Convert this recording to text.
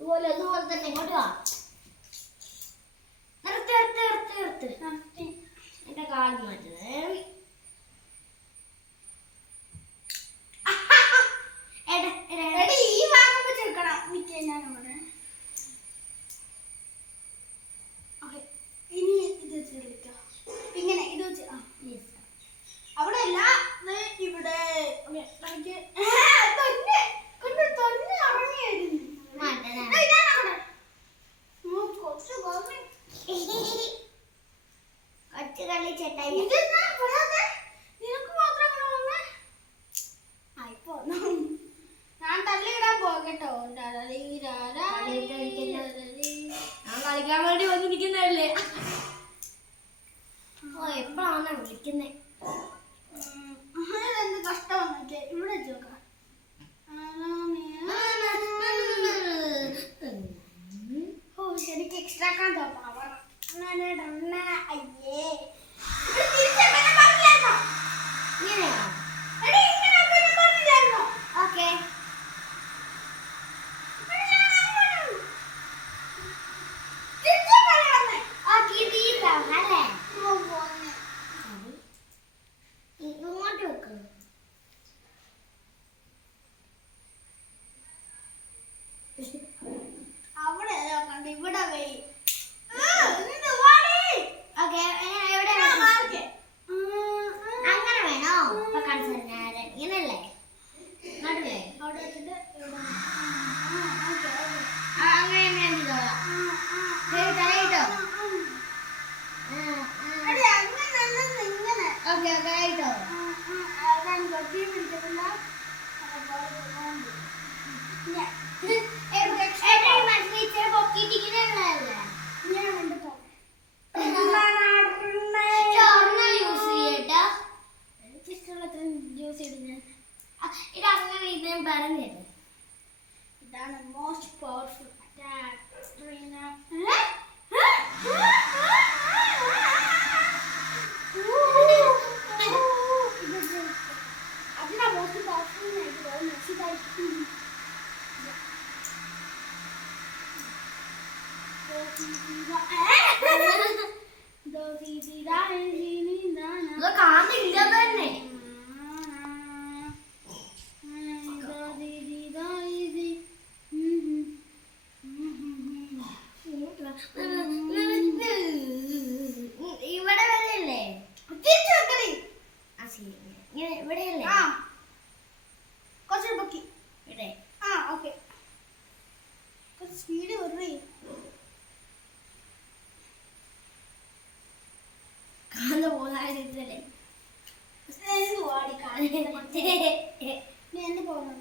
ഇതുപോലെ തന്നെ ഇങ്ങോട്ട് വാ. നിർത്തി എന്റെ കാൽ മാറ്റുന്നേ. ഈ ഭാഗം വെച്ചെടുക്കണം. ഇനി ഇത് വെച്ച് കളിക്കാം. ഇങ്ങനെ ഇത് വെച്ച് അവിടെ അല്ല ഇവിടെ കളി ചേട്ടായി നിനക്ക് മാത്രം ഞാൻ തള്ളിയിടാൻ പോകട്ടോ. ഞാൻ കളിക്കാൻ വേണ്ടി വന്നിരിക്കുന്നതല്ലേ. ഓ എപ്പോഴാണ് വിളിക്കുന്നേ? എന്ത് കഷ്ടമാണോ ഇവിടെ വെച്ചോക്കാം. ഓ ശരിക്കും എക്സ്ട്രാ ആക്കാൻ തോന്നാം. അയ്യേ ഓക്കെ ഇങ്ങോട്ട് വെക്ക്. അവിടെ കണ്ട് ഇവിടെ വൈ. അങ്ങനെ വേണോ? ഇപ്പൊ കാണിച്ചു ഇങ്ങനല്ലേ? നടുവേ അവിടെ വെച്ചിട്ട് അങ്ങനെ തലയിട്ടോ. ഓക്കെ ഓക്കെ ആയിട്ടോ. ഇതാണ് മോസ്റ്റ് പവർഫുൾ അറ്റാക്ക്. അതിനാ മോസ്റ്റ് പവർഫുൾ കാണില്ല തന്നെ. ഇവിടെ വരെയല്ലേ? ഇവിടെയല്ലേ? കുറച്ച് പൊക്കി ഇവിടെ. ഓക്കെ കുറച്ച് സ്പീഡ് വരേ. കാന്ത പോകുന്നല്ലേ? ഓടിക്കാ. നീ എന്നെ പോകുന്നു.